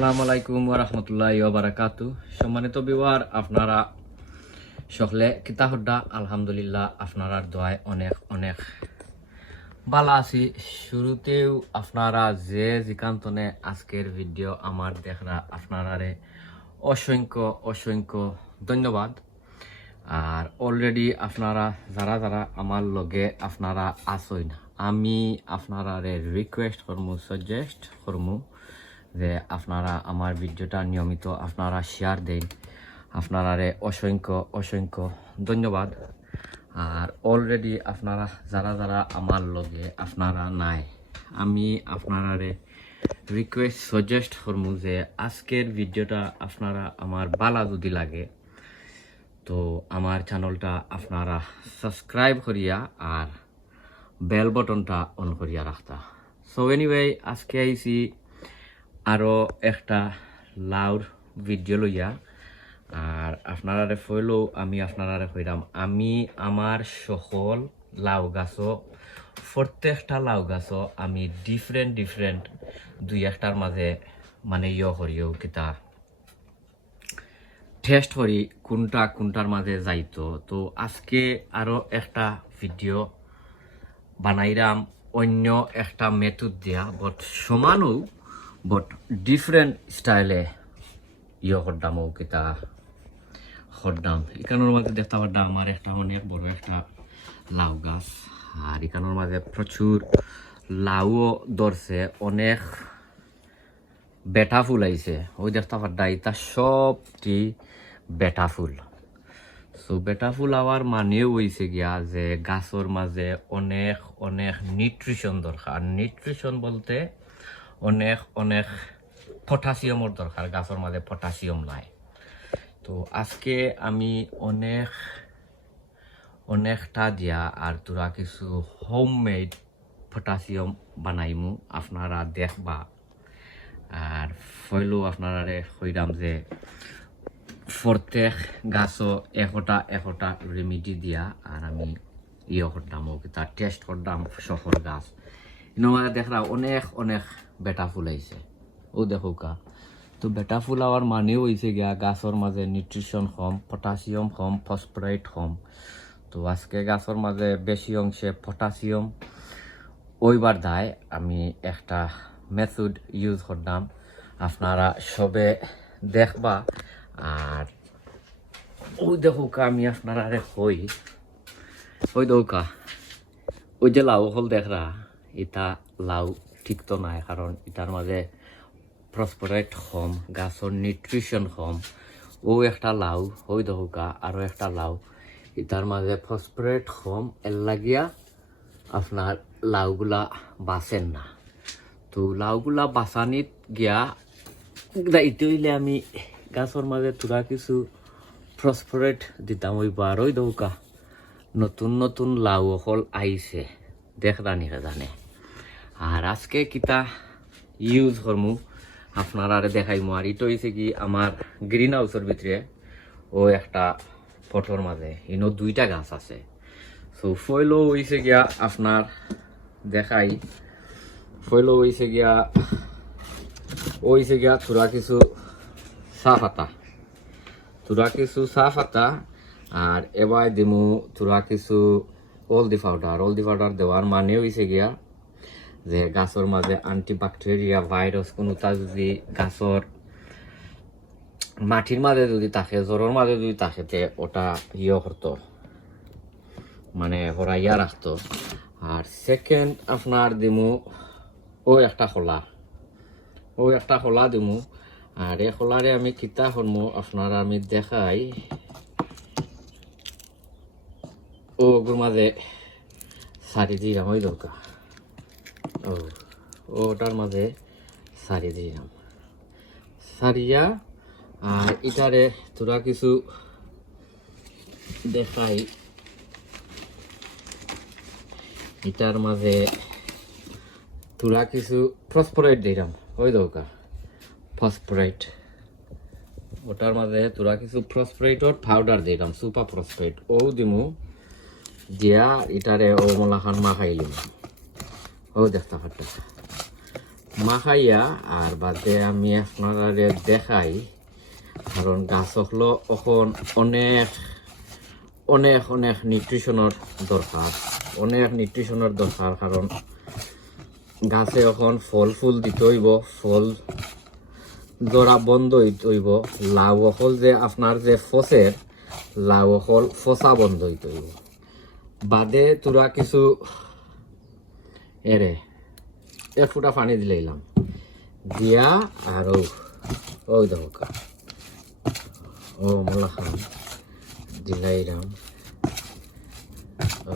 আসসালামু আলাইকুম ওরহমতুল্লাহ বারাকাতু সম্মানিত বিওয়ার আপনারা সকলে কিতাহড্ডা আলহামদুলিল্লাহ আপনারার দোয়ায় অনেক অনেক ভালো আছি। শুরুতেও আপনারা যে জিকান্তনে আজকের ভিডিও আমার দেখরা, আপনারারে অসংখ্য অসংখ্য ধন্যবাদ। আর অলরেডি আপনারা, যারা যারা আমার লগে আপনারা আসইন আমি আপনারারে রিকোয়েস্ট করমু সাজেস্ট করমু যে আপনারা আমার ভিডিওটা নিয়মিত আপনারা শেয়ার দেন। আপনারারে অসংখ্য অসংখ্য ধন্যবাদ। আর অলরেডি আপনারা, যারা যারা আমার লগে আপনারা নাই, আমি আপনারারে রিকোয়েস্ট সাজেস্ট করমু যে আজকের ভিডিওটা আপনারা আমার বালা যদি লাগে, তো আমার চ্যানেলটা আপনারা সাবস্ক্রাইব করিয়া আর বেল বটনটা অন করিয়া রাখতা। সো এনিওয়ে আজকে আইছি। আরও একটা লাউর ভিডিও লইয়া। আর আপনারারে ফইলেও আমি আপনারারে কইরাম। আমি আমার সকল লাউ গাছও, প্রত্যেকটা লাউ গাছও আমি ডিফারেন্ট ডিফারেন্ট দুই একটার মাঝে মানে ইয়ে করিও কিতা। টেস্ট করি কোনটা কোনটার মাঝে যাইতো। তো আজকে আরও একটা ভিডিও বানাইরাম। অন্য একটা মেথড দিয়া বট সমানও বট ডিফারেন্ট স্টাইলে ইয়ে করতাম ও কিতা করতাম এখানোর মাঝে দেখতে পারতাম আমার একটা অনেক বড় একটা লাউ গাছ আর এখানোর মাঝে প্রচুর লাউও ধরছে অনেক বেটা ফুল আইছে ওই দেখতে পারতা এটা সবটি বেটা ফুল সো বেটা ফুল আওয়ার মানেও হইছে গিয়া যে গাছর মাঝে অনেক অনেক নিউট্রিশন দরকার নিউট্রিশন বলতে অনেক অনেক পটাশিয়ামর দরকার গাছর মাঝে পটাশিয়াম নাই। তো আজকে আমি অনেক, অনেকটা দিয়া আর তোরা কিছু হোমমেড পটাশিয়াম বানাইমু। আপনারা দেখবা। আর ফইলো আপনারা কইরাম যে প্রত্যেক গাছও একটা একটা রেমিডি দিয়া। আর আমি ইয়ে করতাম ও তার টেস্ট করতাম সকল গাছ। ইনমানে দেখরা অনেক অনেক বেটা ফুল আইছে ও দেখো কা তো বেটা ফুল মানেও হয়েছে গিয়া গাছর মাঝে নিউট্রিশন কম পটাশিয়াম কম ফসফরাইট কম। তো আজকে গাছর মাঝে বেশি অংশে পটাশিয়াম ওইবার দায় আমি একটা মেথড ইউজ করতাম আপনারা সবে দেখবা। আর ওই দেখুকা আমি আপনারা কই ওই দেখুকা ওই যে লাউ হল দেখরা এটা লাউ ঠিক তো নাই কারণ এটার মাঝে প্রসপরেট হম গাছর নিউট্রিশন হম। ও একটা লাউ ওই দেখুকা আরও একটা লাউ। এটার মাঝে ফসফরেট হম এর লাগিয়া আপনার লাউগুলা বাঁচেন না। তো লাউগুলা বাঁচানিত গিয়া দায়িত্ব আমি গাছর মাঝে তোরা কিছু ফসফরেট দিতাম, ওই বারোই দৌকা নতুন নতুন লাউ অকল আইছে দেখ রানি জানে। আর আজকে কিতা ইউজ করমু? আপনার আপনারা দেখাইমু। আর ইটো হয়েছে কি, আমার গ্রিন হাউসের ভিতরে ও একটা ফটোর মাঝে, ইনো দুইটা গাছ আছে। সো ফইলো হয়েছে গিয়া আপনার দেখাই। ফইলো হয়েছে গিয়া হয়েছে গিয়া তোরা কিছু চাহ পাতা। তোরা কিছু চাহ পাতা আর এবার দিমু তোরা কিছু হলদি পাউডার হলদি পাউডার দেওয়ার মানে হয়েছে গিয়া যে গাছর মাঝে অ্যান্টিব্যাকটেরিয়া ভাইরাস কোনোটা যদি গাছর মাটির মাঝে যদি থাকে জ্বরের মাঝে যদি থাকে, তে ওটা ইয়ে করতো মানে হরাইয়া রাখতো আর সেকেন্ড আপনার দিমু ও একটা খোলা। ও একটা খোলা দিমু। আর এই খোলারে আমি কিতা করমু আপনার আমি দেখাই। ওগুর মাঝে সারি দিলাম ওই দরকার ও, ওটার মাঝে সারি দিলাম। সারিয়া, আর এটারে তোরা কিছু দেখাই। এটার মাঝে তোরা কিছু ফসফরাইট দিলাম। ওই দরকার ফসফরাইট। ওটার মাঝে তোরা কিছু ফসফরাইটর পাউডার দিলাম সুপার ফসফরাইট ও দিমু, দিয়া এটারে ও মলাখান মাখাইলিম ও, দেখতে পারতেছে। মাখাইয়া আর বাদে আমি আপনারা দেখাই, কারণ গাছ হলো এখন অনেক অনেক অনেক নিউট্রিশনের দরকার, অনেক নিউট্রিশনের দরকার, কারণ গাছে এখন ফল ফুল দিতে হইব, ফল জরা বন্ধ হইতে হইব, লাউ অকল যে আপনার যে ফসের, লাউ অকল ফসা বন্ধ হইতে হইব। বাদে তোরা কিছু এরে, এক ফুটা পানি দিলাম দিয়া আর ওই দেখো। ও মোলা খান দিলাইলাম ও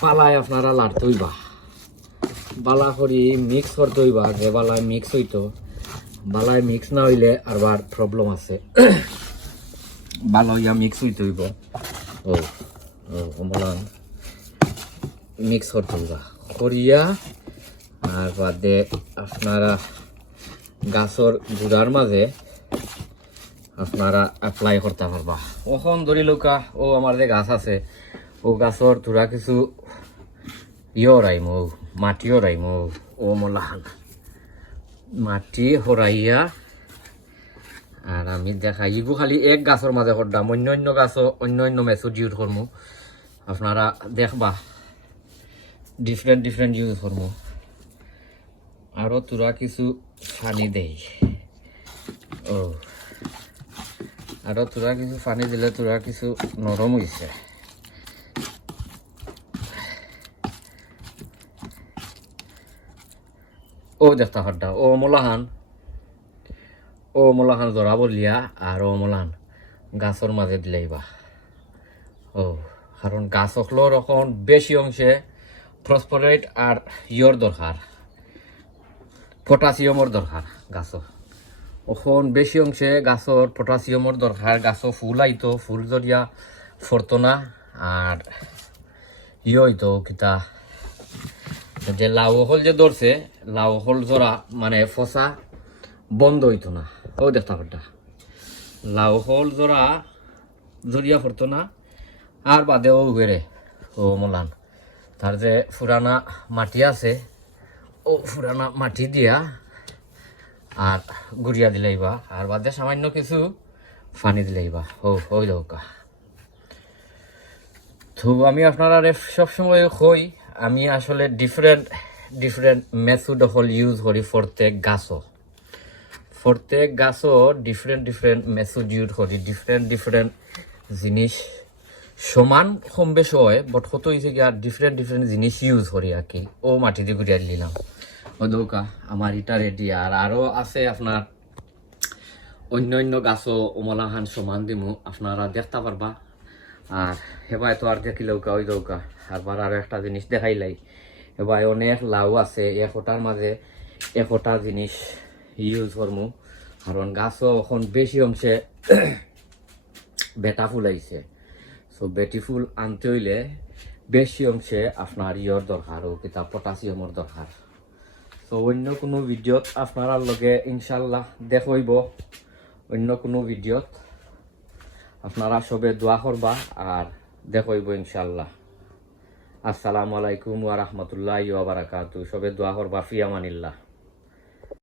পালায় আপনারা লাড়তে হইবা বালা করি মিক্স করতে হইবা যে বালায় মিক্স হইতো। বালায় মিক্স না হইলে আরবার প্রবলেম আছে। ভালো, ইয়া মিক্স হইতে হইব। ও ও অমলান মিক্স করতে হইবা। করিয়া আর বাদে আপনারা গাছর গুড়ার মাঝে আপনারা অ্যাপ্লাই করতে পারবা। ওখন ধরি লৌকা, ও আমার যে গাছ আছে, ও গাছর তোরা কিছু ইয়ে রাইম, মাটিও রাইম। ও মলাহান মাটি হরাইয়া আর আমি দেখা ইগু খালি এক গাছের মাঝে করতাম অন্য অন্য গাছও অন্য অন্য মেথড ইউজ করমু আপনারা দেখবা ডিফারেন্ট ডিফারেন্ট ইউজ করমু আরও তোরা কিছু পানি দেই। ও আরও তোরা কিছু পানি দিলে তোরা কিছু নরম হয়েছে ও দেখতা হড্ডা ও মোলাহান। ও মোলাহান জরা বলিয়া আর ও মোলাহান গাছর মাঝে দিলেইবা ও কারণ গাছ অখলোর এখন বেশি অংশে ফসফরেট আর ইয়র দরকার পটাশিয়ামর দরকার গাছর এখন বেশি অংশে গাছর পটাশিয়ামর দরকার গাছ ফুল আইতো ফুল জরিয়া ফরতো না আর ইয়ে হইতো কিতা। যে লাউ হল যে ধরছে লাউ হল জরা মানে ফসা বন্ধ হইতো না ও দেখতা পারটা লাউ হল জরা জরিয়া পড়তো না আর বাদে ও বেড়ে ও মলান। তার যে ফুরানা মাটি আছে, ও ফুরানা মাটি দিয়া আর গুড়িয়া দিলেইবা আর বাদে সামান্য কিছু পানি দিলেইবা ও ওই দৌকা তো আমি আপনারা সবসময় কই আমি আসলে ডিফারেন্ট ডিফারেন্ট মেথড হল ইউজ করি প্রত্যেক গাছও। প্রত্যেক গাছও ডিফারেন্ট ডিফারেন্ট মেথড ইউজ করি ডিফারেন্ট ডিফারেন্ট জিনিস সমান কম বেশ হয় বট কত হয়েছে কি আর ডিফারেন্ট ডিফারেন্ট জিনিস ইউজ করি আর কি ও মাটি দিয়ে ঘুরিয়ে দিলাম ও দৌকা আমার ইটা রেডি আর আরও আছে আপনার অন্য অন্য গাছও অমলাহান সমান দিমু। আপনারা দেখতে পারবা আর হেবায় তো আর দেখিলেও কা ওই দৌকা। আবার আরও একটা জিনিস দেখাইলাই হেবায় অনেক লাউ আছে একটার মাঝে একটা জিনিস ইউজ করমু। কারণ গাছও এখন বেশি অংশে বেটা ফুল আইছে সো বেটি ফুল আনতে হইলে বেশি অংশে আপনার ইয়র দরকার ও কিতাব পটাশিয়ামর দরকার তো অন্য কোনো ভিডিওত আপনার লগে ইনশাল্লাহ দেখইব। অন্য কোনো ভিডিওত আপনারা সবে দোয়া করবা আর দেখইব ইনশাল্লাহ আসসালামু আলাইকুম ওয়া রাহমাতুল্লাহি ওয়া বারাকাতু সবে দোয়া করবা, ফি আমানিল্লাহ।